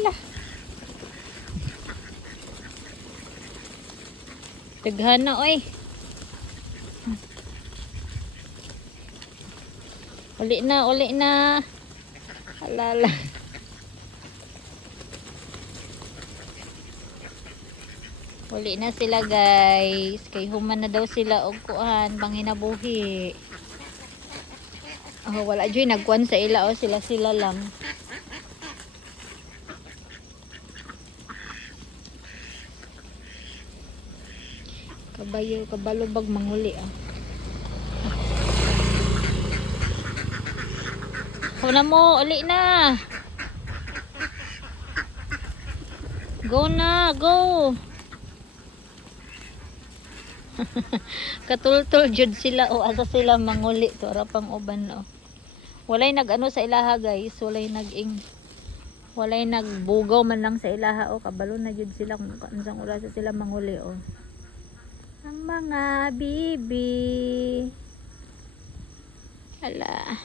la. Daghan na oy. Uli na, uli na. Alala. Uli na sila guys. Kay human na daw sila og kuan panginabuhi. Oh, wala joy nagkuan sa ila o sila lang. Kabayo, kabalubag manguli ah. Una mo, uli na. Go na, go. Katultol jud sila o asa sila manguli to ara pang uban no. Walay nag-ano sa ilaha guys, walay nagbugaw man lang sa ilaha o kabalo na jud sila kung unsang oras sila manguli o. Ang mga bibi. Hala.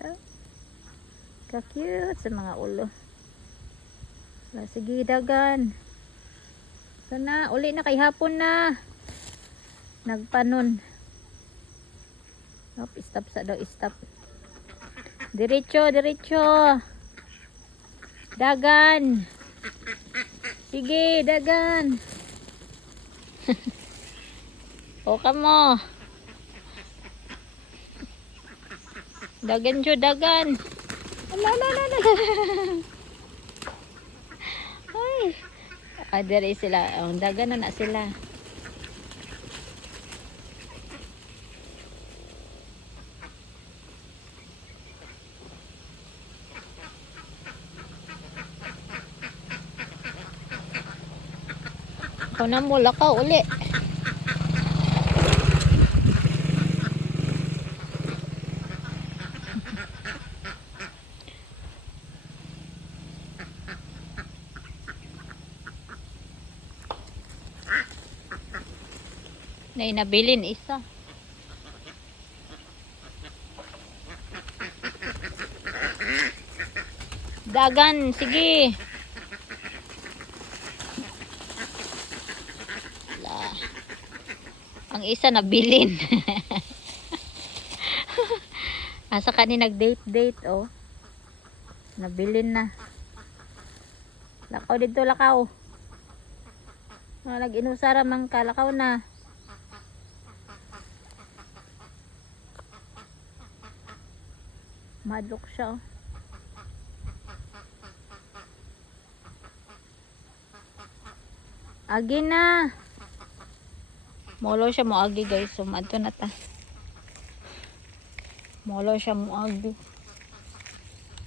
So, ka-cute sa mga ulo. Hala, sige dagan. Sana uli na kay hapon na. Nagpanon. Stop sa daw, stop. Diretso, diretso. Dagan. Sige, dagan. O kamo. Dagan jo, dagan. Ala. Ay. Dere sila. Dagan na sila. Ako na mo, lakaw uli. Nabilin isa. Dagan, sige. Ang isa nabilin. Asa ka ni nag-date oh. Nabilin na. Lakaw dito, lakaw. Nag-inusara mang kalakaw na. Madlok siya oh. Agi na. Molo siya mo agi guys. So, madto na ta. Molo siya mo agi.